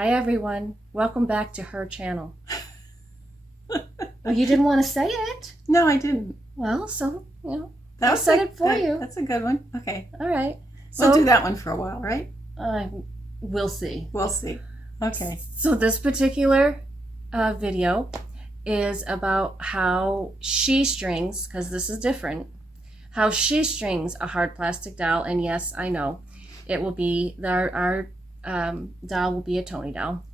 Hi everyone, welcome back to her channel. Well, you didn't want to say it. No, I didn't. Well, so, you know, I said it for you. That's a good one. Okay. All right. So we'll do that one for a while, right? We'll see. We'll see. Okay. So this particular video is about how she strings, because this is different, how she strings a hard plastic doll. And yes, I know, it will be, our doll will be a Toni doll.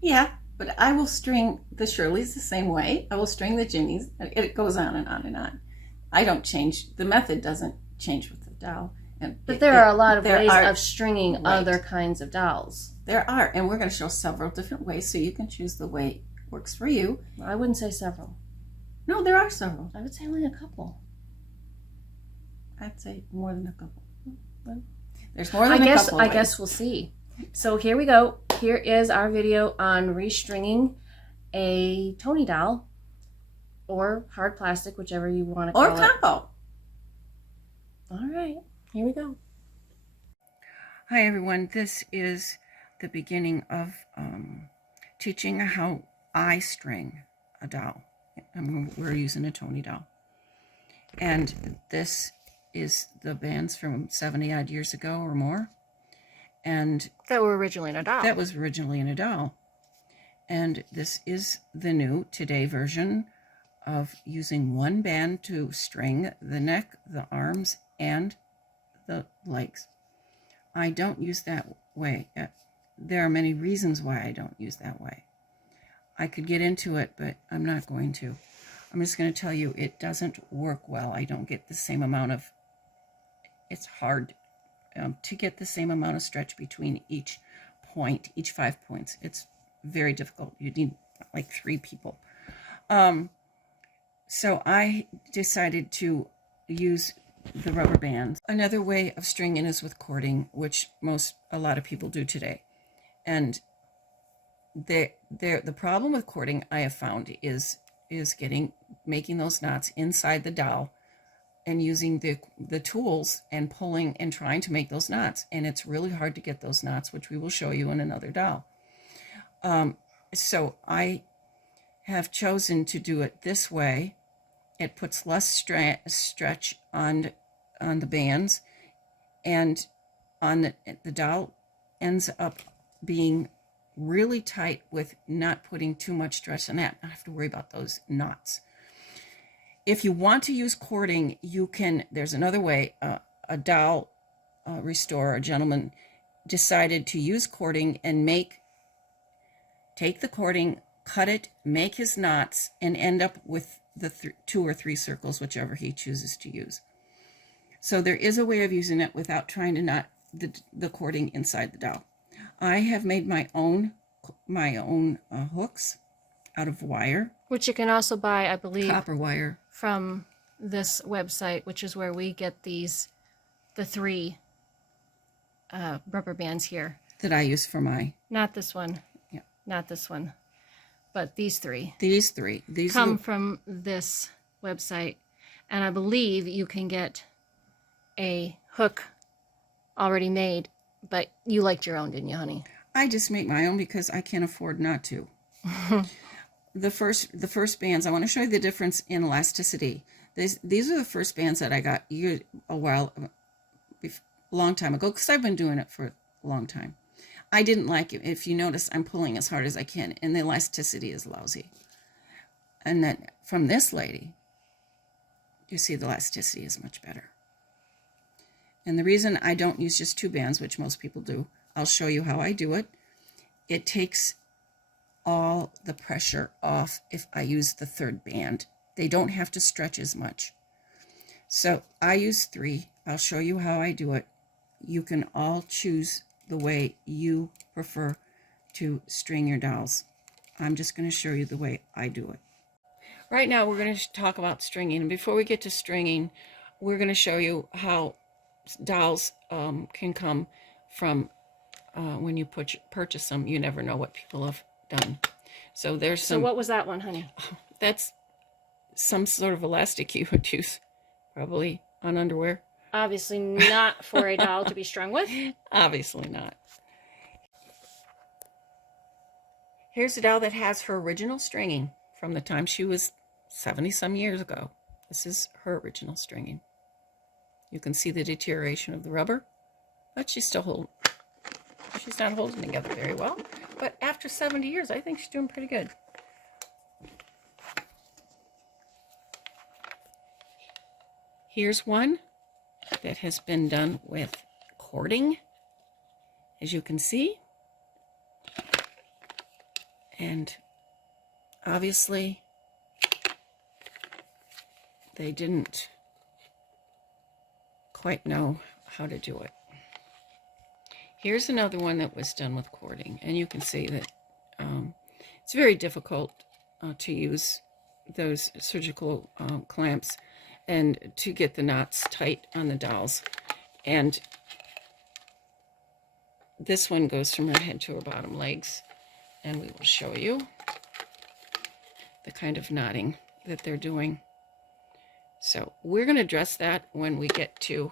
Yeah, but I will string the Shirleys the same way. I will string the Jimmies. It goes on and on and on. I don't change. The method doesn't change with the doll. But there are a lot of ways of stringing other kinds of dolls. There are, and we're going to show several different ways so you can choose the way it works for you. I wouldn't say several. No, there are several. I would say only a couple. I'd say more than a couple. There's more than a couple I guess we'll see. So here we go. Here is our video on restringing a Toni doll, or hard plastic, whichever you want to call it. Or combo. All right, here we go. Hi everyone, this is the beginning of teaching how I string a doll. We're using a Toni doll. And this is the bands from 70 odd years ago or more. And that were originally in a doll. That was originally in a doll. And this is the new today version of using one band to string the neck, the arms, and the legs. I don't use that way. There are many reasons why I don't use that way. I could get into it, but I'm not going to. I'm just going to tell you it doesn't work well. I don't get the same amount of, it's hard to get the same amount of stretch between each point, each 5 points. It's very difficult. You need like 3 people. So I decided to use the rubber bands. Another way of stringing is with cording, which a lot of people do today. And the problem with cording I have found is making those knots inside the doll and using the tools and pulling and trying to make those knots. And it's really hard to get those knots, which we will show you in another doll. So I have chosen to do it this way. It puts less stretch on the bands, and on the doll ends up being really tight with not putting too much stress on that. I have to worry about those knots. If you want to use cording, you can, there's another way. A doll restorer, a gentleman, decided to use cording and take the cording, cut it, make his knots, and end up with the 2 or 3 circles, whichever he chooses to use. So there is a way of using it without trying to knot the cording inside the doll. I have made my own hooks out of wire. Which you can also buy, I believe, copper wire, from this website, which is where we get the 3 rubber bands here. That I use for my... Not this one. Yeah. Not this one. But these 3. These 3. These come from this website. And I believe you can get a hook already made, but you liked your own, didn't you, honey? I just make my own because I can't afford not to. The first bands, I want to show you the difference in elasticity. These are the first bands that I got a long time ago, because I've been doing it for a long time. I didn't like it. If you notice, I'm pulling as hard as I can, and the elasticity is lousy. And then from this lady, you see the elasticity is much better. And the reason I don't use just 2 bands, which most people do, I'll show you how I do it. It takes all the pressure off if I use the 3rd band. They don't have to stretch as much. So I use 3. I'll show you how I do it. You can all choose the way you prefer to string your dolls. I'm just going to show you the way I do it. Right now we're going to talk about stringing. And before we get to stringing, we're going to show you how dolls can come from when you purchase them. You never know what people have done. So there's some... So what was that one, honey? That's some sort of elastic you would use, probably on underwear. Obviously not for a doll to be strung with. Obviously not. Here's a doll that has her original stringing from the time she was 70 some years ago. This is her original stringing. You can see the deterioration of the rubber, but she's not holding together very well. But after 70 years, I think she's doing pretty good. Here's one that has been done with cording, as you can see. And obviously, they didn't quite know how to do it. Here's another one that was done with cording, and you can see that it's very difficult to use those surgical clamps and to get the knots tight on the dolls. And this one goes from her head to her bottom legs, and we will show you the kind of knotting that they're doing. So we're going to address that when we get to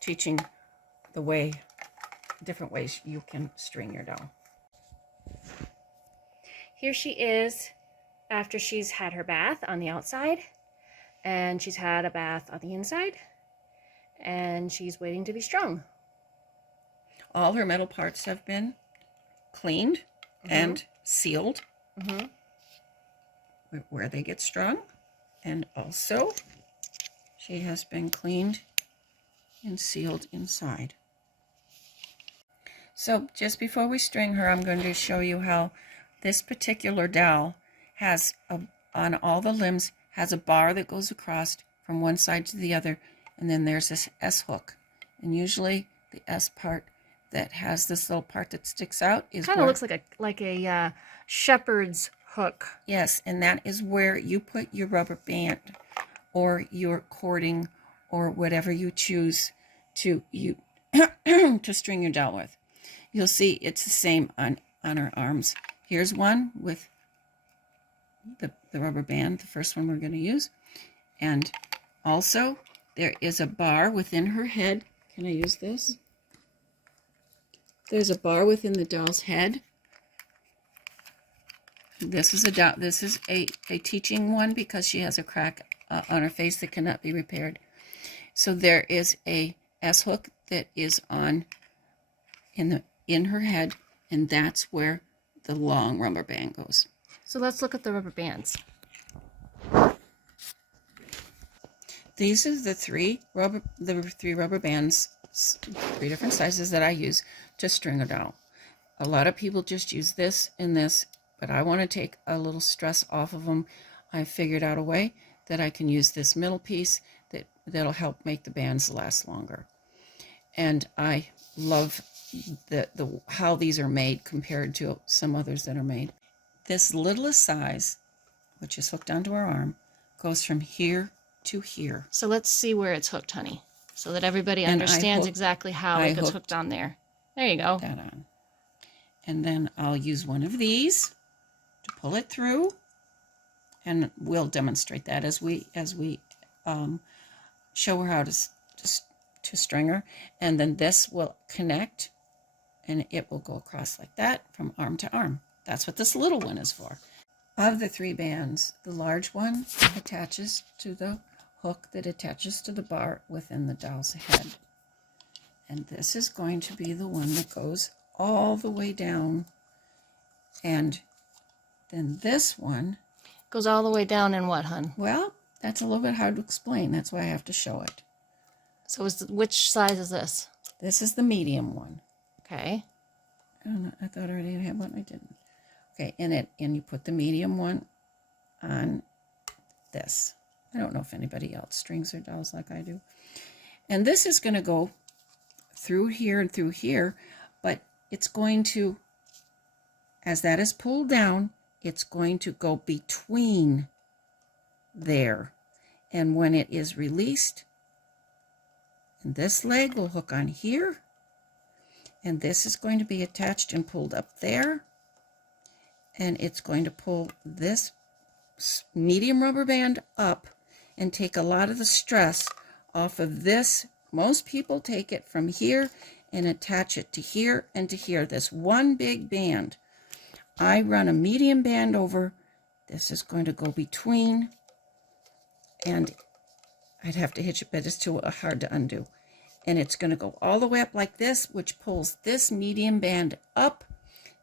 teaching the different ways you can string your doll. Here she is after she's had her bath on the outside, and she's had a bath on the inside, and she's waiting to be strung. All her metal parts have been cleaned and sealed where they get strung, and also she has been cleaned and sealed inside. So just before we string her, I'm going to show you how this particular doll has on all the limbs has a bar that goes across from one side to the other, and then there's this S hook, and usually the S part that has this little part that sticks out is kind of looks like a shepherd's hook. Yes, and that is where you put your rubber band or your cording or whatever you choose to to string your doll with. You'll see it's the same on her arms. Here's one with the rubber band, the first one we're going to use. And also there is a bar within her head. Can I use this? There's a bar within the doll's head. This is a teaching one because she has a crack on her face that cannot be repaired. So there is a S hook that is on in her head, and that's where the long rubber band goes. So let's look at the rubber bands. These are the three rubber bands, 3 different sizes that I use to string a doll. A lot of people just use this and this, but I want to take a little stress off of them. I figured out a way that I can use this middle piece that'll help make the bands last longer. And I love how these are made compared to some others that are made. This littlest size, which is hooked onto our arm, goes from here to here. So let's see where it's hooked, honey, so that everybody understands exactly how it gets hooked on there. There you go. That on. And then I'll use one of these to pull it through, and we'll demonstrate that as we show her how to string her. And then this will connect, and it will go across like that from arm to arm. That's what this little one is for. Of the 3 bands, the large one attaches to the hook that attaches to the bar within the doll's head. And this is going to be the one that goes all the way down. And then this one goes all the way down in what, hun? Well, that's a little bit hard to explain. That's why I have to show it. So which size is this? This is the medium one. Okay. I don't know. I thought I already had one. I didn't. Okay, and you put the medium one on this. I don't know if anybody else strings their dolls like I do. And this is going to go through here and through here, but it's going to, as that is pulled down, it's going to go between there. And when it is released, and this leg will hook on here, and this is going to be attached and pulled up there, and it's going to pull this medium rubber band up and take a lot of the stress off of this. Most people take it from here and attach it to here and to here. This one big band. I run a medium band over. This is going to go between, and I'd have to hitch it, but it's too hard to undo. And it's going to go all the way up like this, which pulls this medium band up,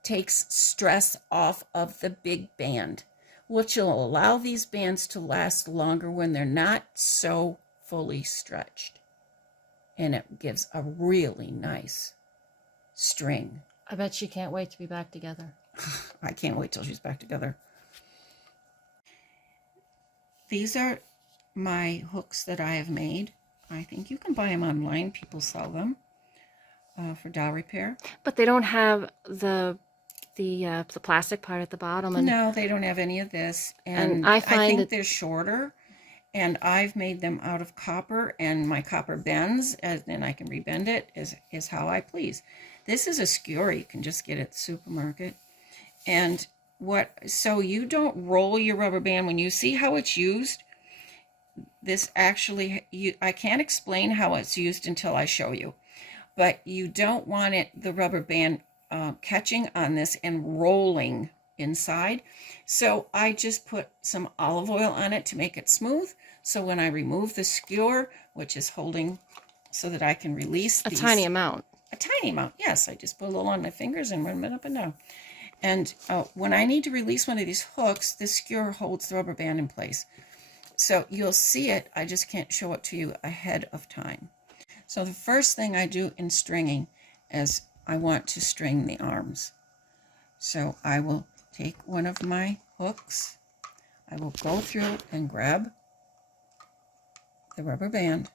takes stress off of the big band, which will allow these bands to last longer when they're not so fully stretched. And it gives a really nice string. I bet she can't wait to be back together. I can't wait till she's back together. These are my hooks that I have made. I think you can buy them online. People sell them for doll repair. But they don't have the plastic part at the bottom. And no, they don't have any of this. And I think that they're shorter. And I've made them out of copper, and my copper bends, and I can rebend it is how I please. This is a skewer you can just get at the supermarket. And so you don't roll your rubber band when you see how it's used. This actually, I can't explain how it's used until I show you. But you don't want the rubber band catching on this and rolling inside. So I just put some olive oil on it to make it smooth. So when I remove the skewer, which is holding so that I can release a tiny amount. A tiny amount, yes. I just put a little on my fingers and run it up and down. And when I need to release one of these hooks, this skewer holds the rubber band in place. So you'll see it. I just can't show it to you ahead of time. So the first thing I do in stringing is I want to string the arms. So I will take one of my hooks. I will go through and grab the rubber band,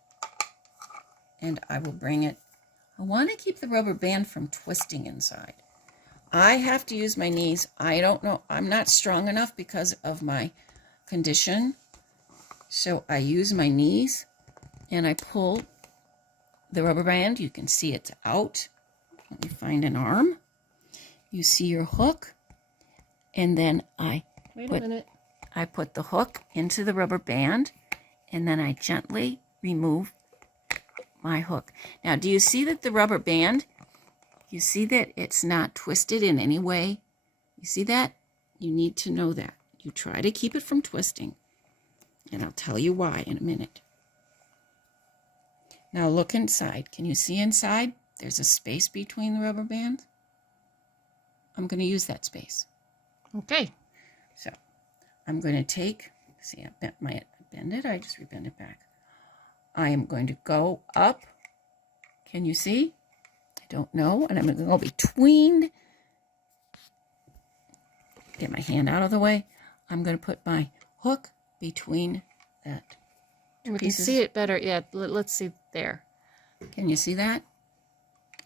and I will bring it. I want to keep the rubber band from twisting inside. I have to use my knees. I don't know. I'm not strong enough because of my condition. So I use my knees and I pull the rubber band. You can see it's out. Let me find an arm. You see your hook. And then I put the hook into the rubber band, and then I gently remove my hook. Now, do you see that the rubber band, you see that it's not twisted in any way? You see that? You need to know that. You try to keep it from twisting. And I'll tell you why in a minute. Now look inside. Can you see inside? There's a space between the rubber bands. I'm going to use that space. Okay. So I'm going to take, see, I bend it. I just rebend it back. I am going to go up. Can you see? I don't know. And I'm going to go between. Get my hand out of the way. I'm going to put my hook between that. We can see it better. Yeah, let's see there. Can you see that?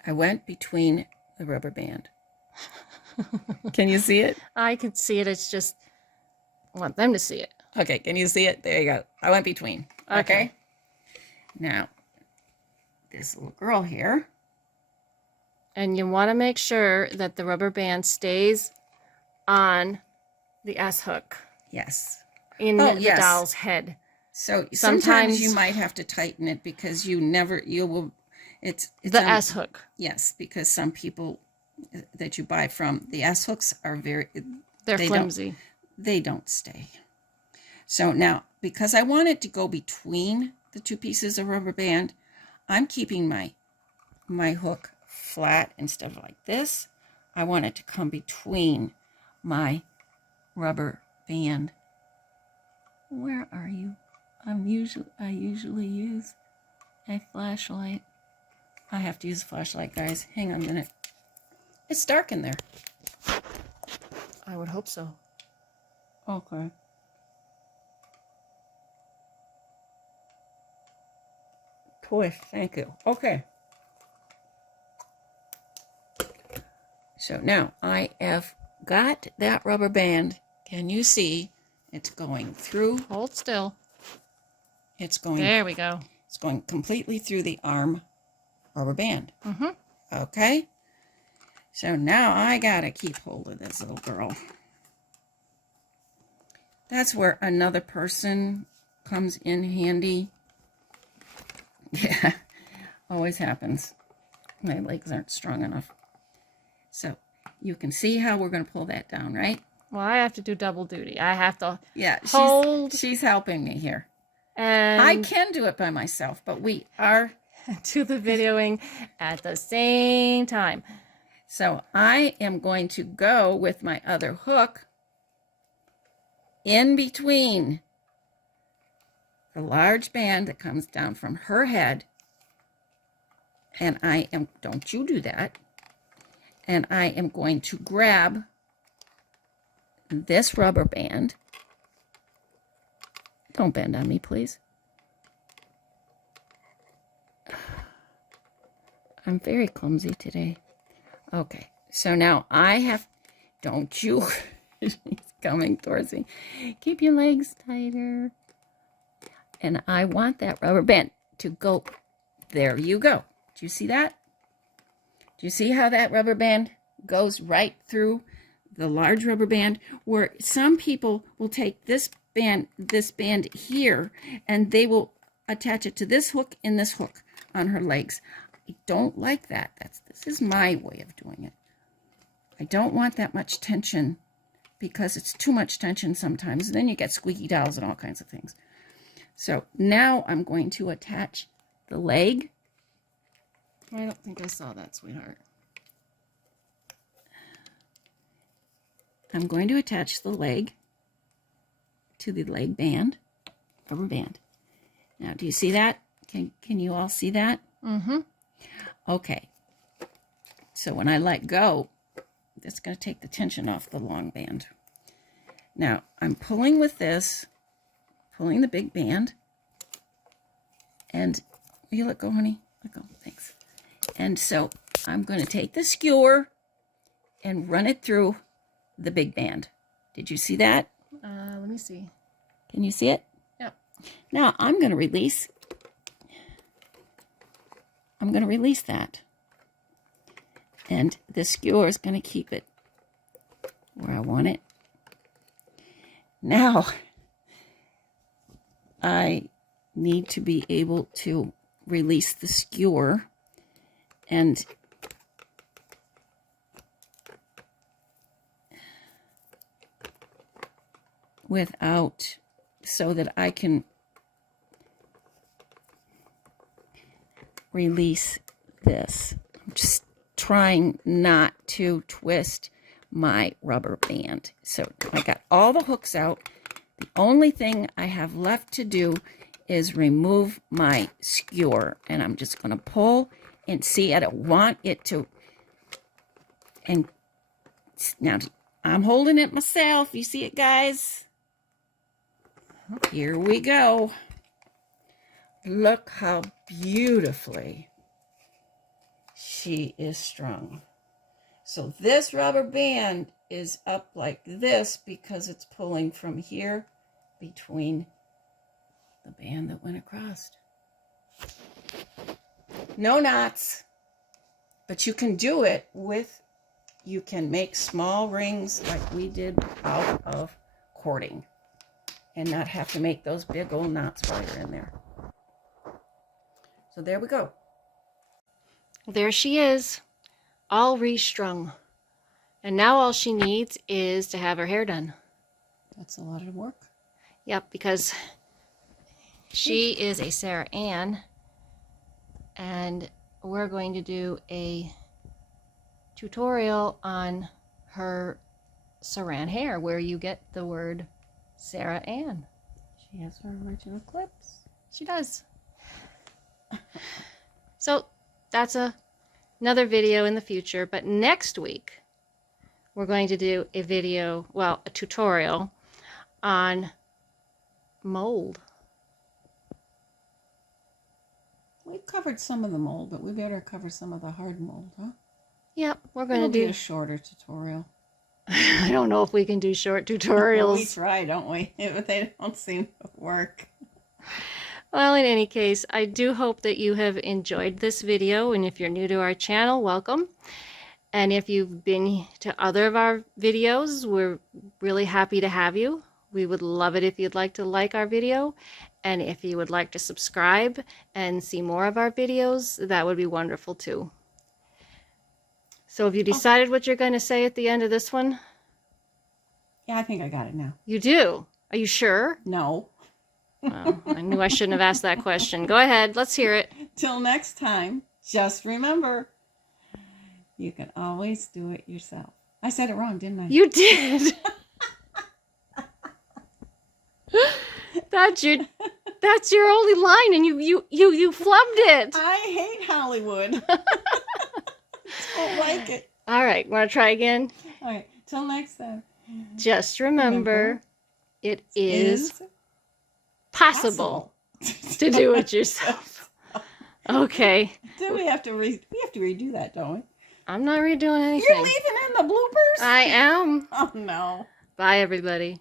I went between the rubber band. Can you see it? I can see it. It's just, I want them to see it. Okay, can you see it? There you go. I went between. Okay. Now, this little girl here. And you want to make sure that the rubber band stays on the S hook. Yes. In the doll's head. So sometimes you might have to tighten it because it's the S hook. Yes, because some people that you buy from, the S hooks are they're flimsy. They don't stay. So now, because I want it to go between the two pieces of rubber band, I'm keeping my hook flat instead of like this. I want it to come between my rubber band. Where are you? I usually use a flashlight. I have to use a flashlight, guys. Hang on a minute. It's dark in there. I would hope so. Okay. Toy, thank you. Okay. So now I have got that rubber band. Can you see? It's going through. Hold still. It's going. There we go. It's going completely through the arm rubber band. Mm-hmm. Okay. So now I gotta keep hold of this little girl. That's where another person comes in handy. Yeah, always happens. My legs aren't strong enough. So you can see how we're going to pull that down, right? Well, I have to do double duty. I have to hold. She's helping me here. And I can do it by myself, but we are do the videoing at the same time. So I am going to go with my other hook in between the large band that comes down from her head. And I am, don't you do that. And I am going to grab this rubber band. Don't bend on me, please. I'm very clumsy today. Okay, so now I have, don't you, she's coming towards me. Keep your legs tighter. And I want that rubber band to go, there you go. Do you see that? Do you see how that rubber band goes right through the large rubber band? Where some people will take this band here, and they will attach it to this hook and this hook on her legs. I don't like that. This is my way of doing it. I don't want that much tension because it's too much tension sometimes. Then you get squeaky dolls and all kinds of things. So now I'm going to attach the leg. I don't think I saw that, sweetheart. I'm going to attach the leg to the leg band, rubber band. Now, do you see that? Can you all see that? Mm-hmm. Okay. So when I let go, that's going to take the tension off the long band. Now, I'm pulling with this, pulling the big band, and will you let go, honey? Let go. Thanks. And so I'm going to take the skewer and run it through the big band. Did you see that? Let me see. Can you see it? Yep. Now I'm going to release. I'm going to release that. And the skewer is going to keep it where I want it. Now I need to be able to release the skewer and without, so that I can release this. I'm just trying not to twist my rubber band. So I got all the hooks out. The only thing I have left to do is remove my skewer, and I'm just going to pull and see. I don't want it to, and now I'm holding it myself. You see it, guys? Here we go. Look how beautifully she is strung. So this rubber band is up like this because it's pulling from here between the band that went across. No knots, but you can do it with, you can make small rings like we did out of cording and not have to make those big old knots while you're in there. So there we go. There she is, all restrung. And now all she needs is to have her hair done. That's a lot of work. Yep, because she is a Sarah Ann, and we're going to do a tutorial on her saran hair where you get the word Sarah Ann. She has her original clips. She does. So that's another video in the future, but next week we're going to do a video, well, a tutorial on mold. We've covered some of the mold, but we better cover some of the hard mold, huh? Yep, we're going to do do a shorter tutorial. I don't know if we can do short tutorials. We try, don't we? But they don't seem to work. Well, in any case, I do hope that you have enjoyed this video, and if you're new to our channel, welcome. And if you've been to other of our videos, we're really happy to have you. We would love it if you'd like to like our video, and if you would like to subscribe and see more of our videos, that would be wonderful too. So have you decided what you're going to say at the end of this one? Yeah, I think I got it now. You do? Are you sure? No. Well, I knew I shouldn't have asked that question. Go ahead. Let's hear it. Till next time, just remember, you can always do it yourself. I said it wrong, didn't I? You did. That's your only line, and you flubbed it. I hate Hollywood. Don't like it. All right, want to try again? Okay, till next time. Just remember, it is possible to do it yourself. Okay. Then we have to redo that, don't we? I'm not redoing anything. You're leaving in the bloopers? I am. Oh no. Bye, everybody.